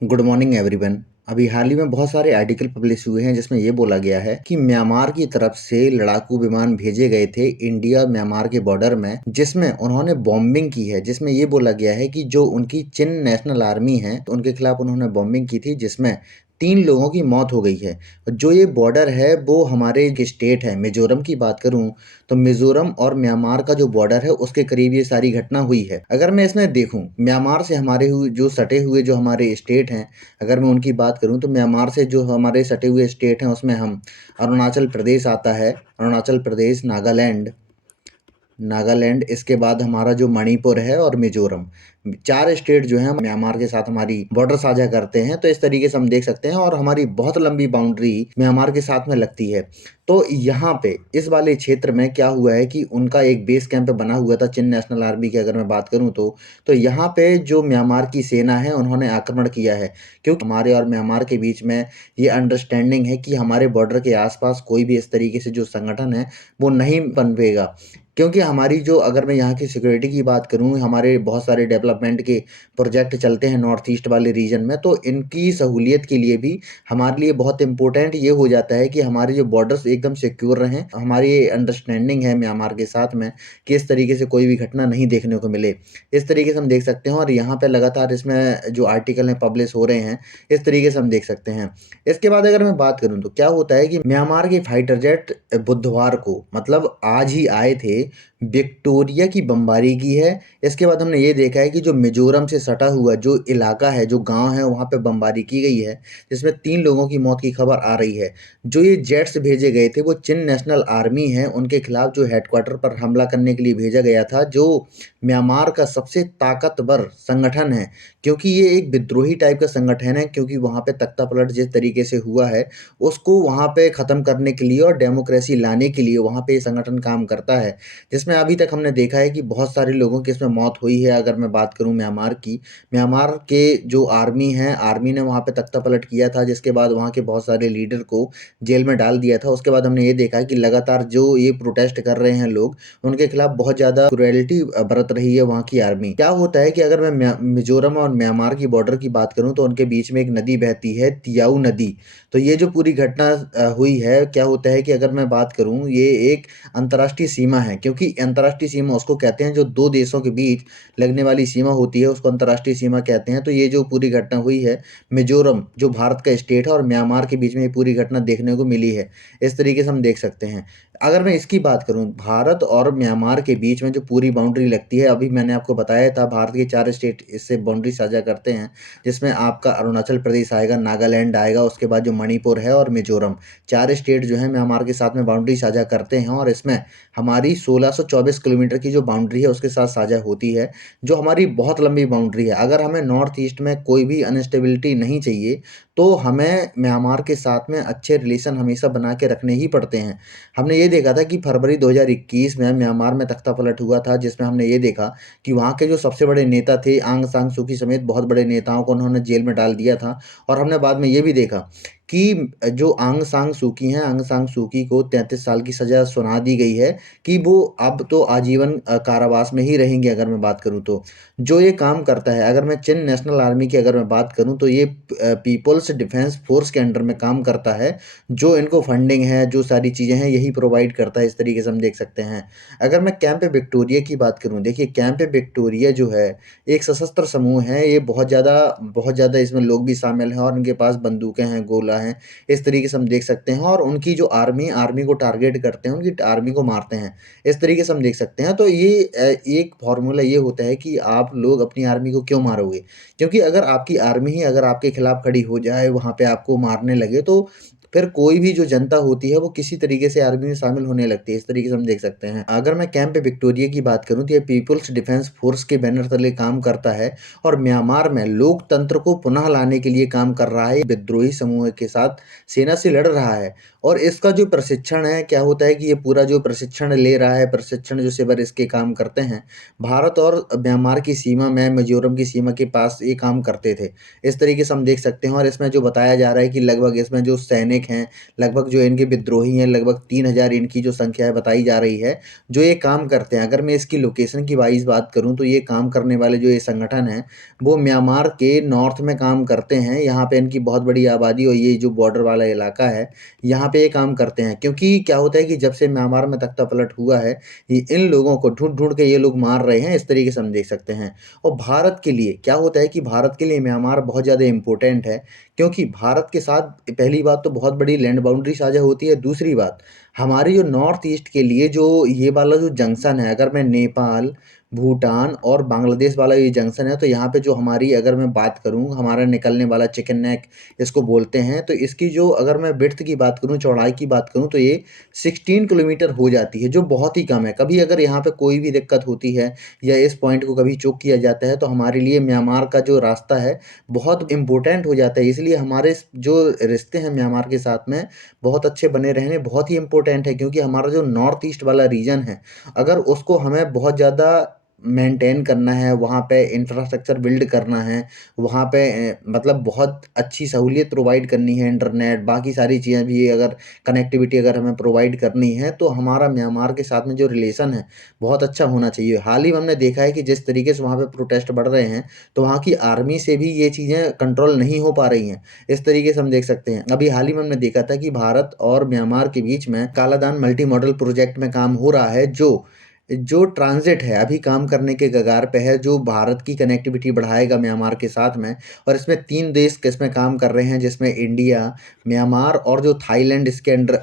Good morning everyone. अभी हाल ही में बहुत सारे आर्टिकल पब्लिश हुए हैं जिसमें ये बोला गया है कि म्यांमार की तरफ से लड़ाकू विमान भेजे गए थे इंडिया म्यांमार के बॉर्डर में, जिसमें उन्होंने बॉम्बिंग की है। जिसमें ये बोला गया है कि जो उनकी चिन नेशनल आर्मी है उनके खिलाफ उन्होंने बॉम्बिंग की थी, जिसमें 3 लोगों की मौत हो गई है। जो ये बॉर्डर है वो हमारे एक स्टेट है मिजोरम की बात करूं तो मिजोरम और म्यांमार का जो बॉर्डर है उसके करीब ये सारी घटना हुई है। अगर मैं इसमें देखूं म्यांमार से हमारे हुए जो सटे हुए जो हमारे स्टेट हैं, अगर मैं उनकी बात करूं तो म्यांमार से जो हमारे सटे हुए स्टेट हैं उसमें हम अरुणाचल प्रदेश आता है, अरुणाचल प्रदेश, नागालैंड, इसके बाद हमारा जो मणिपुर है और मिजोरम, 4 स्टेट जो हैं म्यांमार के साथ हमारी बॉर्डर साझा करते हैं। तो इस तरीके से हम देख सकते हैं और हमारी बहुत लंबी बाउंड्री म्यांमार के साथ में लगती है। तो यहाँ पे इस वाले क्षेत्र में क्या हुआ है कि उनका एक बेस कैंप बना हुआ था चिन नेशनल आर्मी की, अगर मैं बात करूँ तो यहाँ पे जो म्यांमार की सेना है उन्होंने आक्रमण किया है, क्योंकि हमारे और म्यांमार के बीच में ये अंडरस्टैंडिंग है कि हमारे बॉर्डर के आसपास कोई भी इस तरीके से जो संगठन है वो नहीं पनपेगा। क्योंकि हमारी जो, अगर मैं यहाँ की सिक्योरिटी की बात करूँ, हमारे बहुत सारे डेवलपमेंट के प्रोजेक्ट चलते हैं नॉर्थ ईस्ट वाले रीजन में, तो इनकी सहूलियत के लिए भी हमारे लिए बहुत इंपॉर्टेंट ये हो जाता है कि हमारे जो बॉर्डर्स एकदम सिक्योर रहें। हमारी ये अंडरस्टैंडिंग है म्यांमार के साथ में कि इस तरीके से कोई भी घटना नहीं देखने को मिले। इस तरीके से हम देख सकते हैं और यहाँ पे लगातार इसमें जो आर्टिकल हैं पब्लिश हो रहे हैं, इस तरीके से हम देख सकते हैं। इसके बाद अगर मैं बात करूँ तो क्या होता है कि म्यांमार के फाइटर जेट बुधवार को, मतलब आज ही आए थे, विक्टोरिया की बमबारी की है। इसके बाद हमने ये देखा है कि जो मिजोरम से सटा हुआ जो इलाका है, जो गांव है, वहां पे बमबारी की गई है, जिसमें 3 लोगों की मौत की खबर आ रही है। जो ये जेट्स भेजे गए थे वो चिन नेशनल आर्मी है उनके खिलाफ जो हेडक्वार्टर पर हमला करने के लिए भेजा गया था, जो म्यांमार का सबसे ताकतवर संगठन है। क्योंकि ये एक विद्रोही टाइप का संगठन है, क्योंकि वहां पे तख्ता पलट जिस तरीके से हुआ है उसको वहां पे खत्म करने के लिए और डेमोक्रेसी लाने के लिए वहां पे ये संगठन काम करता है। जिसमें अभी तक हमने देखा है कि बहुत सारे लोगों की इसमें मौत हुई है। अगर मैं बात करूं म्यांमार की, म्यांमार के जो आर्मी है, आर्मी ने वहां पे तख्ता पलट किया था, जिसके बाद वहां के बहुत सारे लीडर को जेल में डाल दिया था। उसके बाद हमने ये देखा कि लगातार जो ये प्रोटेस्ट कर रहे हैं लोग, उनके खिलाफ बहुत ज्यादा क्रुएल्टी बरत रही है वहां की आर्मी। क्या होता है कि अगर मैं मिजोरम और म्यांमार की बॉर्डर की बात करूं तो उनके बीच में एक नदी बहती है, तियाऊ नदी। तो ये जो पूरी घटना हुई है, क्या होता है कि अगर मैं बात करूं, ये एक अंतर्राष्ट्रीय सीमा है। क्योंकि अंतर्राष्ट्रीय सीमा उसको कहते हैं जो दो देशों के बीच लगने वाली सीमा होती है, उसको अंतर्राष्ट्रीय सीमा कहते हैं। तो ये जो पूरी घटना हुई है, मिजोरम जो भारत का स्टेट है और म्यांमार के बीच में ये पूरी घटना देखने को मिली है। इस तरीके से हम देख सकते हैं। अगर मैं इसकी बात करूं, भारत और म्यांमार के बीच में जो पूरी बाउंड्री लगती है, अभी मैंने आपको बताया था भारत के 4 स्टेट इससे बाउंड्री साझा करते हैं, जिसमें आपका अरुणाचल प्रदेश आएगा, नागालैंड आएगा, उसके बाद जो मणिपुर है और मिजोरम, 4 स्टेट जो है म्यांमार के साथ में बाउंड्री साझा करते हैं। और इसमें हमारी 1624 किलोमीटर की जो बाउंड्री है उसके साथ साझा होती है, जो हमारी बहुत लंबी बाउंड्री है। अगर हमें नॉर्थ ईस्ट में कोई भी अनस्टेबिलिटी नहीं चाहिए तो हमें म्यांमार के साथ में अच्छे रिलेशन हमेशा बना के रखने ही पड़ते हैं। हमने ये देखा था कि फरवरी 2021 में म्यांमार में तख्ता पलट हुआ था, जिसमें हमने ये देखा कि वहाँ के जो सबसे बड़े नेता थे आंग सांग सूकी समेत बहुत बड़े नेताओं को उन्होंने जेल में डाल दिया था। और हमने बाद में ये भी देखा कि जो आंग सांग सूकी हैं, आंग सांग सूकी को 33 साल की सजा सुना दी गई है कि वो अब तो आजीवन कारावास में ही रहेंगे। अगर मैं बात करूं तो जो ये काम करता है, अगर मैं चिन नेशनल आर्मी की अगर मैं बात करूं तो ये पीपल्स डिफेंस फोर्स के अंडर में काम करता है। जो इनको फंडिंग है, जो सारी चीज़ें हैं, यही प्रोवाइड करता है। इस तरीके से हम देख सकते हैं। अगर मैं कैंप विक्टोरिया की बात करूं, देखिए कैंप विक्टोरिया जो है एक सशस्त्र समूह है। ये बहुत ज़्यादा इसमें लोग भी शामिल हैं और इनके पास बंदूकें हैं, गोला हैं। इस तरीके से हम देख सकते हैं और उनकी जो आर्मी आर्मी को टारगेट करते हैं, उनकी आर्मी को मारते हैं। इस तरीके से हम देख सकते हैं। तो ये एक फॉर्मूला ये होता है कि आप लोग अपनी आर्मी को क्यों मारोगे। क्योंकि अगर आपकी आर्मी ही अगर आपके खिलाफ खड़ी हो जाए, वहाँ पे आपको मारने लगे, तो फिर कोई भी जो जनता होती है वो किसी तरीके से आर्मी में शामिल होने लगती है। इस तरीके से हम देख सकते हैं। अगर मैं कैंप विक्टोरिया की बात करूं तो ये पीपल्स डिफेंस फोर्स के बैनर तले काम करता है और म्यांमार में लोकतंत्र को पुनः लाने के लिए काम कर रहा है। विद्रोही समूह के साथ सेना से लड़ रहा है। और इसका जो प्रशिक्षण है, क्या होता है कि ये पूरा जो प्रशिक्षण ले रहा है, प्रशिक्षण जो शिविर इसके काम करते हैं, भारत और म्यांमार की सीमा में, मिजोरम की सीमा के पास ये काम करते थे। इस तरीके से हम देख सकते हैं। और इसमें जो बताया जा रहा है कि लगभग इसमें जो सैनिक सैनिक हैं, लगभग जो इनके विद्रोही हैं, लगभग 3000 इनकी जो संख्या है बताई जा रही है, जो ये काम करते हैं। अगर मैं इसकी लोकेशन की वाइज़ बात करूँ तो ये काम करने वाले जो ये संगठन हैं, वो म्यांमार के नॉर्थ में काम करते हैं। यहाँ पे इनकी बहुत बड़ी आबादी और ये जो बॉर्डर वाला इलाका है, यहाँ पे ये काम करते हैं। क्योंकि क्या होता है कि जब से म्यांमार में तख्तापलट हुआ है, ये इन लोगों को ढूँढ-ढूँढ के ये लोग मार रहे हैं, इस तरीके से हम देख सकते हैं। और भारत के लिए क्या होता है कि भारत के लिए म्यांमार बहुत ज़्यादा इम्पोर्टेंट है, क्योंकि भारत के साथ पहली बात तो बहुत बड़ी लैंड बाउंड्री साझा होती है, दूसरी बात हमारी जो नॉर्थ ईस्ट के लिए जो ये वाला जो जंक्शन है, अगर मैं नेपाल, भूटान और बांग्लादेश वाला ये जंक्शन है, तो यहाँ पे जो हमारी अगर मैं बात करूँ, हमारा निकलने वाला चिकन नेक इसको बोलते हैं, तो इसकी जो अगर मैं विड्थ की बात करूँ, चौड़ाई की बात करूँ, तो ये 16 किलोमीटर हो जाती है, जो बहुत ही कम है। कभी अगर यहाँ पे कोई भी दिक्कत होती है या इस पॉइंट को कभी चोक किया जाता है, तो हमारे लिए म्यांमार का जो रास्ता है, बहुत इम्पोर्टेंट हो जाता है। इसलिए हमारे जो रिश्ते हैं म्यांमार के साथ में, बहुत अच्छे बने रहने बहुत ही इम्पोर्टेंट है, क्योंकि हमारा जो नॉर्थ ईस्ट वाला रीजन है, अगर उसको हमें बहुत ज़्यादा मेंटेन करना है, वहाँ पे इंफ्रास्ट्रक्चर बिल्ड करना है, वहाँ पे मतलब बहुत अच्छी सहूलियत प्रोवाइड करनी है, इंटरनेट बाकी सारी चीज़ें भी अगर कनेक्टिविटी अगर हमें प्रोवाइड करनी है, तो हमारा म्यांमार के साथ में जो रिलेशन है, बहुत अच्छा होना चाहिए। हाल ही में हमने देखा है कि जिस तरीके से वहाँ पे प्रोटेस्ट बढ़ रहे हैं, तो वहाँ की आर्मी से भी ये चीज़ें कंट्रोल नहीं हो पा रही हैं। इस तरीके से हम देख सकते हैं। अभी हाल ही में हमने देखा था कि भारत और म्यांमार के बीच में कालादान मल्टी मॉडल प्रोजेक्ट में काम हो रहा है, जो जो ट्रांज़िट है, अभी काम करने के कगार पे है, जो भारत की कनेक्टिविटी बढ़ाएगा म्यांमार के साथ में। और इसमें 3 देश इसमें काम कर रहे हैं, जिसमें इंडिया, म्यांमार और जो थाईलैंड इसके अंडर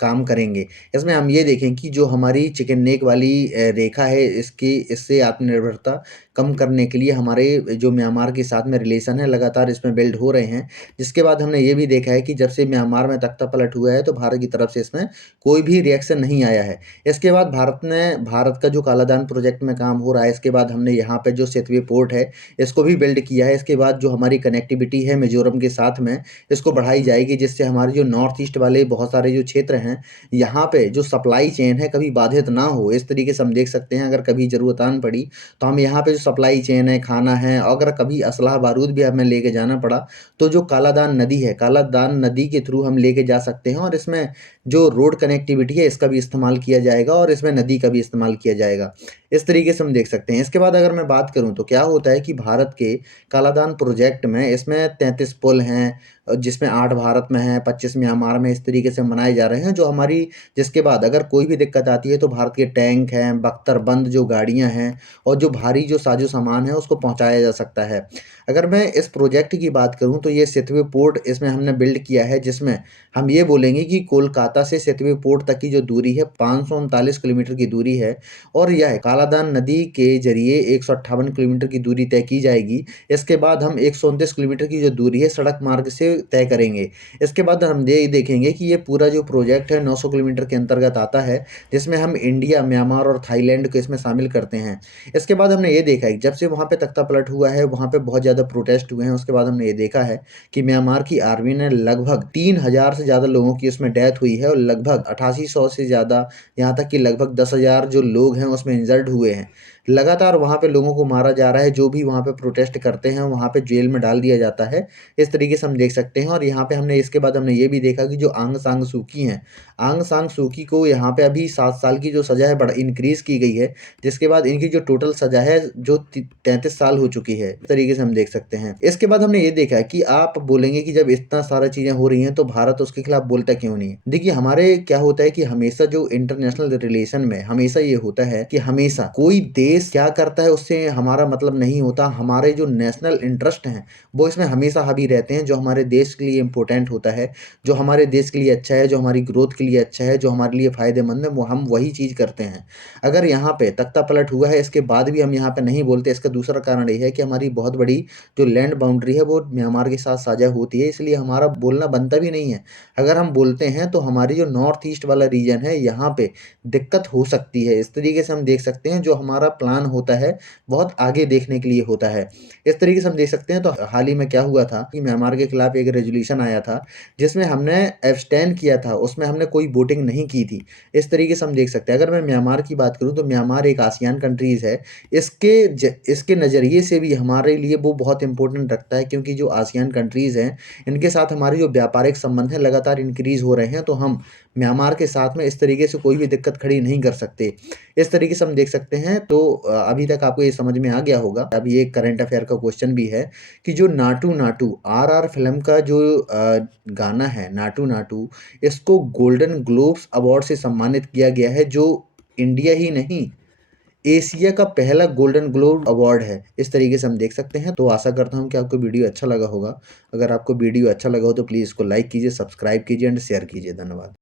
काम करेंगे। इसमें हम ये देखें कि जो हमारी चिकन नेक वाली रेखा है, इसकी इससे आत्मनिर्भरता कम करने के लिए हमारे जो म्यांमार के साथ में रिलेशन है, लगातार इसमें बिल्ड हो रहे हैं। जिसके बाद हमने ये भी देखा है कि जब से म्यांमार में तख्तापलट हुआ है, तो भारत की तरफ से इसमें कोई भी रिएक्शन नहीं आया है। इसके बाद भारत का जो कालादान प्रोजेक्ट में काम हो रहा है, इसके बाद हमने यहाँ पे जो सेतवे पोर्ट है, इसको भी बिल्ड किया है। इसके बाद जो हमारी कनेक्टिविटी है मिज़ोरम के साथ में, इसको बढ़ाई जाएगी, जिससे हमारे जो नॉर्थ ईस्ट वाले बहुत सारे जो क्षेत्र हैं, यहाँ पे जो सप्लाई चेन है कभी बाधित ना हो। इस तरीके से हम देख सकते हैं, अगर कभी ज़रूरत आन पड़ी, तो हम यहाँ पे जो सप्लाई चेन है, खाना है, अगर कभी असलहा बारूद भी हमें लेके जाना पड़ा, तो जो कालादान नदी है, कालादान नदी के थ्रू हम लेके जा सकते हैं। और इसमें जो रोड कनेक्टिविटी है, इसका भी इस्तेमाल किया जाएगा और इसमें नदी का भी इस्तेमाल किया जाएगा। इस तरीके से हम देख सकते हैं। इसके बाद अगर मैं बात करूँ, तो क्या होता है कि भारत के कालादान प्रोजेक्ट में इसमें 33 पुल हैं, जिसमें 8 भारत में हैं, 25 म्यांमार में, इस तरीके से बनाए जा रहे हैं, जो हमारी जिसके बाद अगर कोई भी दिक्कत आती है, तो भारत के टैंक हैं, बख्तरबंद जो गाड़ियाँ हैं और जो भारी जो साजो-सामान है, उसको पहुँचाया जा सकता है। अगर मैं इस प्रोजेक्ट की बात करूँ, तो ये सेतवे पोर्ट इसमें हमने बिल्ड किया है, जिसमें हम ये बोलेंगे कि कोलकाता से सेतवे पोर्ट तक की जो दूरी है, 539 किलोमीटर की दूरी है। और यह कालादान नदी के ज़रिए 158 किलोमीटर की दूरी तय की जाएगी। इसके बाद हम 129 किलोमीटर की जो दूरी है, सड़क मार्ग से तय करेंगे। इसके बाद हम ये देखेंगे कि ये पूरा जो प्रोजेक्ट है 900 किलोमीटर के अंतर्गत आता है, जिसमें हम इंडिया, म्यांमार और थाईलैंड को इसमें शामिल करते हैं। इसके बाद हमने ये देखा है, जब से वहाँ पे तख्तापलट हुआ है, वहाँ पे बहुत ज़्यादा प्रोटेस्ट हुए हैं। उसके बाद हमने ये देखा है कि म्यांमार की आर्मी ने लगभग 3000 से ज़्यादा लोगों की उसमें डेथ हुई है और लगभग 8800 से ज़्यादा, यहाँ तक कि लगभग 10,000 जो लोग हैं उसमें इंजर्ड हुए हैं। लगातार वहाँ पे लोगों को मारा जा रहा है, जो भी वहाँ पे प्रोटेस्ट करते हैं, वहाँ पे जेल में डाल दिया जाता है। इस तरीके से हम देख सकते हैं। और यहाँ पे हमने इसके बाद हमने ये भी देखा कि जो आंग सान सू की हैं, आंग सान सू की को यहाँ पे अभी 7 साल की जो सज़ा है बढ़ इंक्रीज़ की गई है, जिसके बाद इनकी जो टोटल सज़ा है, जो 33 साल हो चुकी है। इस तरीके से हम देख सकते हैं। इसके बाद हमने ये देखा है कि आप बोलेंगे कि जब इतना सारा चीज़ें हो रही हैं, तो भारत उसके खिलाफ बोलता क्यों नहीं है? देखिए, हमारे क्या होता है कि हमेशा जो इंटरनेशनल रिलेशन में हमेशा ये होता है कि हमेशा कोई देश क्या करता है उससे हमारा मतलब नहीं होता। हमारे जो नेशनल इंटरेस्ट हैं, वो इसमें हमेशा हावी रहते हैं। जो हमारे देश के लिए इम्पोर्टेंट होता है, जो हमारे देश के लिए अच्छा है, जो हमारी ग्रोथ के लिए अच्छा है, जो हमारे लिए फ़ायदेमंद है, वो हम वही चीज़ करते हैं। अगर यहाँ पे तख्तापलट हुआ है, इसके बाद भी हम यहाँ पे नहीं बोलते, इसका दूसरा कारण ये है कि हमारी बहुत बड़ी जो लैंड बाउंड्री है, वो म्यांमार के साथ साझा होती है, इसलिए हमारा बोलना बनता भी नहीं है। अगर हम बोलते हैं, तो हमारी जो नॉर्थ ईस्ट वाला रीजन है, यहाँ पे दिक्कत हो सकती है। इस तरीके से हम देख सकते हैं, जो हमारा प्लान होता है, बहुत आगे देखने के लिए होता है। इस तरीके से हम देख सकते हैं तो हाल ही में क्या हुआ था कि म्यांमार के खिलाफ एक रेज़ोल्यूशन आया था, जिसमें हमने एब्सटेन किया था, उसमें हमने कोई वोटिंग नहीं की थी। इस तरीके से हम देख सकते हैं। अगर मैं म्यांमार की बात करूँ तो म्यांमार एक आसियान कंट्रीज़ है। इसके नज़रिए से भी हमारे लिए वो बहुत इम्पोर्टेंट रखता है, क्योंकि जो आसियान कंट्रीज़ हैं, इनके साथ हमारे जो व्यापारिक संबंध हैं लगातार इंक्रीज़ हो रहे हैं, तो हम म्यांमार के साथ में इस तरीके से कोई भी दिक्कत खड़ी नहीं कर सकते। इस तरीके से हम देख सकते हैं तो अभी तक आपको ये समझ में आ गया होगा। अभी एक करंट अफ़ेयर का क्वेश्चन भी है कि जो नाटू नाटू आरआर फ़िल्म का जो गाना है नाटू नाटू, इसको गोल्डन ग्लोब्स अवार्ड से सम्मानित किया गया है, जो इंडिया ही नहीं, एशिया का पहला गोल्डन ग्लोब अवार्ड है। इस तरीके से हम देख सकते हैं। तो आशा करता हूँ कि आपको वीडियो अच्छा लगा होगा। अगर आपको वीडियो अच्छा लगा हो तो प्लीज़ इसको लाइक कीजिए, सब्सक्राइब कीजिए एंड शेयर कीजिए। धन्यवाद।